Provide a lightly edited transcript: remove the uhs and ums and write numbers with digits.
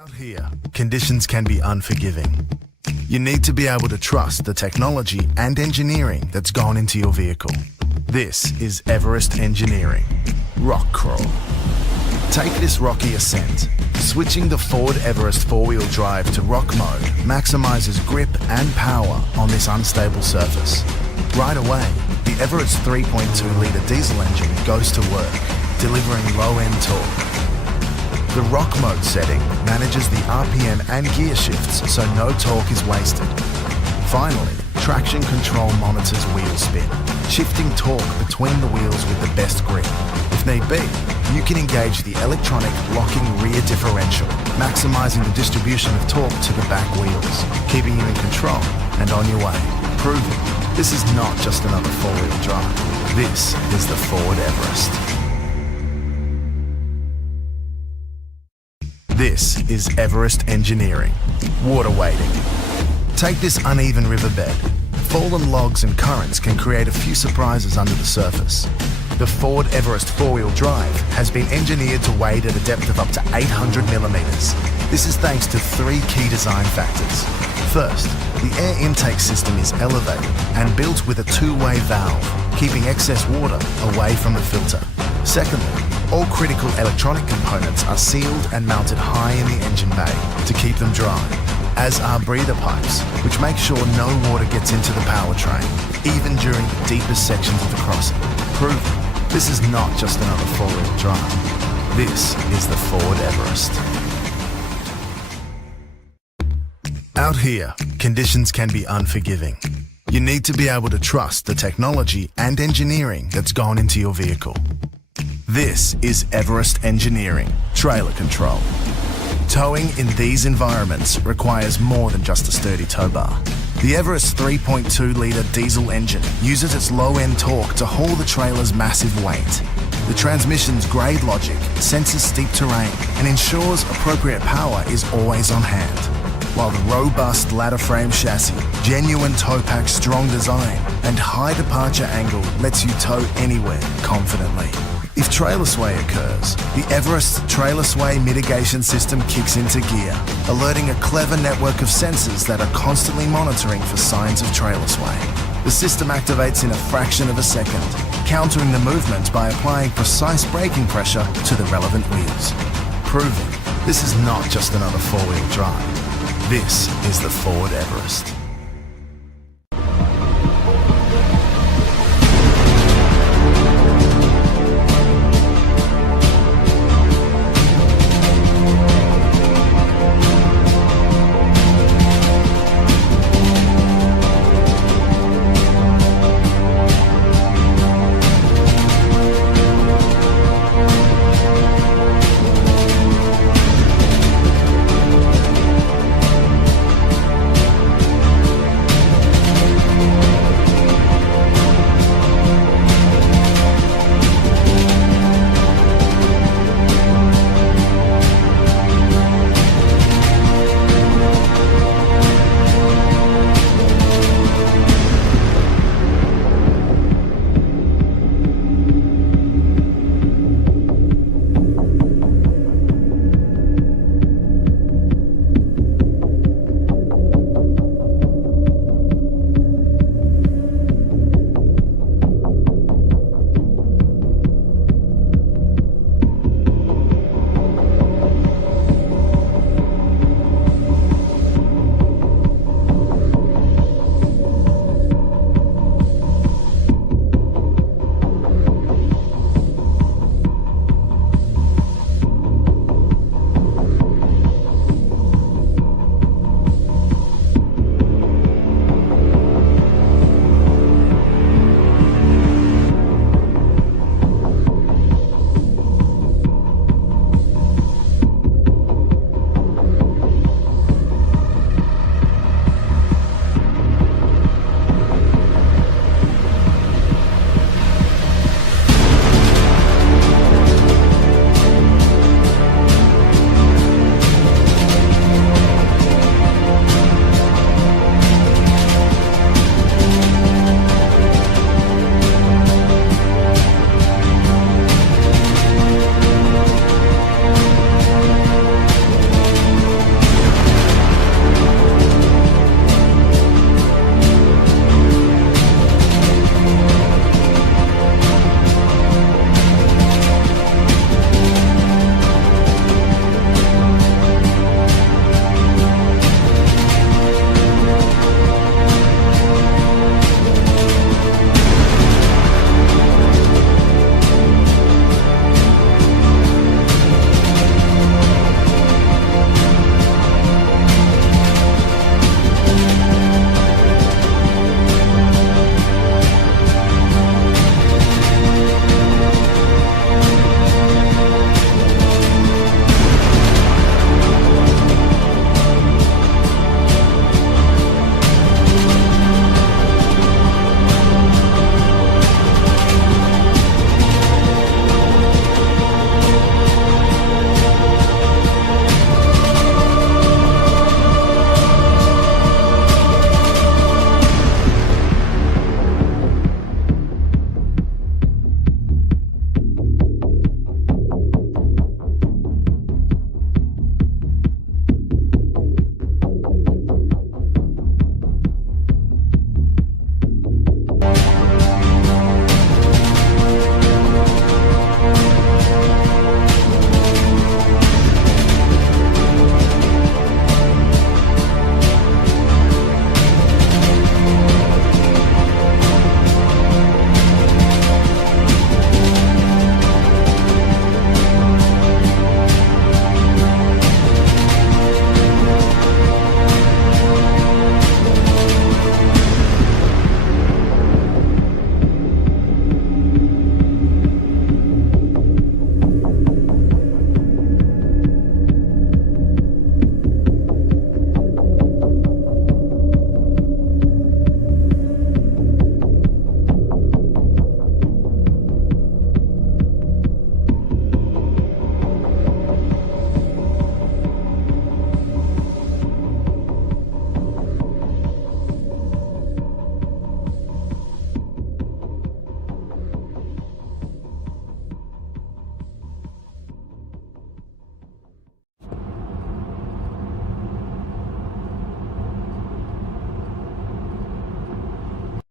Out here, conditions can be unforgiving. You need to be able to trust the technology and engineering that's gone into your vehicle. This is Everest Engineering. Rock Crawl. Take this rocky ascent. Switching the Ford Everest four-wheel drive to rock mode maximizes grip and power on this unstable surface. Right away, the Everest 3.2-litre diesel engine goes to work, delivering low-end torque. The rock mode setting manages the RPM and gear shifts so no torque is wasted. Finally, traction control monitors wheel spin, shifting torque between the wheels with the best grip. If need be, you can engage the electronic locking rear differential, maximizing the distribution of torque to the back wheels, keeping you in control and on your way, proving this is not just another four-wheel drive. This is the Ford Everest. This is Everest Engineering. Water wading. Take this uneven riverbed. Fallen logs and currents can create a few surprises under the surface. The Ford Everest four-wheel drive has been engineered to wade at a depth of up to 800 millimeters. This is thanks to three key design factors. First, the air intake system is elevated and built with a two-way valve, keeping excess water away from the filter. Secondly, all critical electronic components are sealed and mounted high in the engine bay to keep them dry, as are breather pipes, which make sure no water gets into the powertrain, even during the deepest sections of the crossing. Proving this is not just another four-wheel drive. This is the Ford Everest. Out here, conditions can be unforgiving. You need to be able to trust the technology and engineering that's gone into your vehicle. This is Everest Engineering Trailer Control. Towing in these environments requires more than just a sturdy tow bar. The Everest 3.2-litre diesel engine uses its low-end torque to haul the trailer's massive weight. The transmission's grade logic senses steep terrain and ensures appropriate power is always on hand, while the robust ladder frame chassis, genuine tow pack strong design, and high departure angle lets you tow anywhere confidently. If trailer sway occurs, the Everest trailer sway mitigation system kicks into gear, alerting a clever network of sensors that are constantly monitoring for signs of trailer sway. The system activates in a fraction of a second, countering the movement by applying precise braking pressure to the relevant wheels. Proving this is not just another four-wheel drive. This is the Ford Everest.